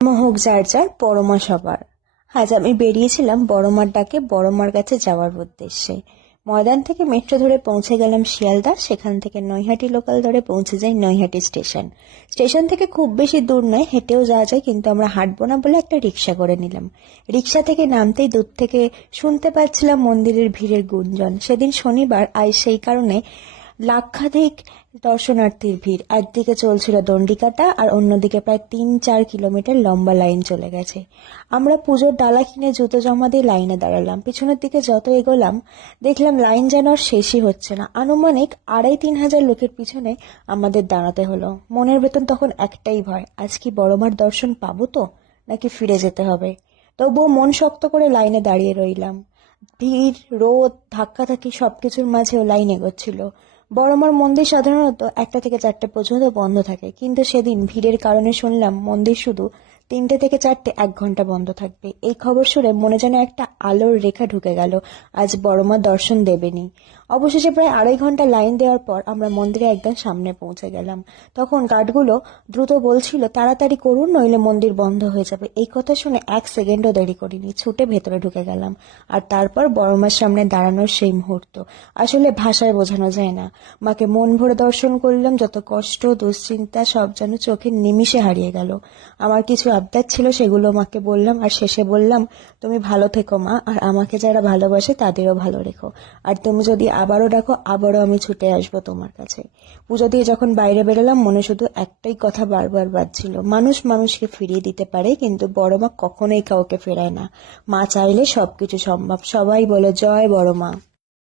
হোক যার যার, বড়মা সবার। আজ আমি বেরিয়েছিলাম বড়মার ডাকে বড়মার কাছে যাওয়ার উদ্দেশ্যে। ময়দান থেকে মেট্রো ধরে পৌঁছে গেলাম শিয়ালদা, সেখান থেকে নৈহাটি লোকাল ধরে পৌঁছে যাই নৈহাটি স্টেশন। স্টেশন থেকে খুব বেশি দূর নয়, হেঁটেও যাওয়া যায়, কিন্তু আমরা হাঁটবো না বলে একটা রিক্সা করে নিলাম। রিক্সা থেকে নামতেই দূর থেকে শুনতে পাচ্ছিলাম মন্দিরের ভিড়ের গুঞ্জন। সেদিন শনিবার, আজ সেই কারণে লাক্ষাধিক দর্শনার্থীর ভিড়। একদিকে চলছিল দণ্ডিকাটা, আর অন্যদিকে প্রায় 3-4 কিলোমিটার লম্বা লাইন চলে গেছে। আমরা পুজোর ডালা কিনে জুতো জমা দিয়ে লাইনে দাঁড়ালাম। পিছনের দিকে যত এগোলাম দেখলাম লাইন যেন আর শেষই হচ্ছে না। আনুমানিক 2,500-3,000 লোকের পিছনে আমাদের দাঁড়াতে হলো। মনের ভেতর তখন একটাই ভয়, আজ কি বড়মার দর্শন পাবো তো, নাকি ফিরে যেতে হবে। তবুও মন শক্ত করে লাইনে দাঁড়িয়ে রইলাম। ভিড়, রোদ, ধাক্কাধাক্কি সবকিছুর মাঝেও লাইন এগোচ্ছিল। বড়মার মন্দির সাধারণত 1টা থেকে 4টে পর্যন্ত বন্ধ থাকে, কিন্তু সেদিন ভিড়ের কারণে শুনলাম মন্দির শুধু 3টে থেকে 4টে 1 ঘন্টা বন্ধ থাকবে। এই খবর শুনে মনে যেন একটা আলোর রেখা ঢুকে গেল, আজ বড়মা দর্শন দেবেনি। অবশেষে প্রায় 2.5 ঘন্টা লাইন দেওয়ার পর আমরা মন্দিরে একদম সামনে পৌঁছে গেলাম। তখন গার্ডগুলো দ্রুত বলছিল তাড়াতাড়ি করুন, নইলে মন্দির বন্ধ হয়ে যাবে। এই কথা শুনে 1 সেকেন্ডও দেরি করিনি, ছুটে ভেতরে ঢুকে গেলাম। আর তারপর বড়মার সামনে দাঁড়ানোর সেই মুহূর্ত আসলে ভাষায় বোঝানো যায় না। মাকে মন ভরে দর্শন করলাম, যত কষ্ট দুশ্চিন্তা সব যেন চোখের নিমিষে হারিয়ে গেল। আমার কিছু আবদার ছিল, সেগুলো মাকে বললাম, আর শেষে বললাম, তুমি ভালো থেকো মা, আর আমাকে যারা ভালোবাসে তাদেরও ভালো রেখো। আর তুমি যদি আবারও ডাকো, আবারও আমি ছুটে আসবো তোমার কাছে। পুজো দিয়ে যখন বাইরে বেরোলাম, মনে শুধু একটাই কথা বারবার বাজছিল, মানুষ মানুষকে ফিরিয়ে দিতে পারে, কিন্তু বড় মা কখনোই কাউকে ফেরায় না। মা চাইলে সবকিছু সম্ভব। সবাই বলে জয় বড় মা।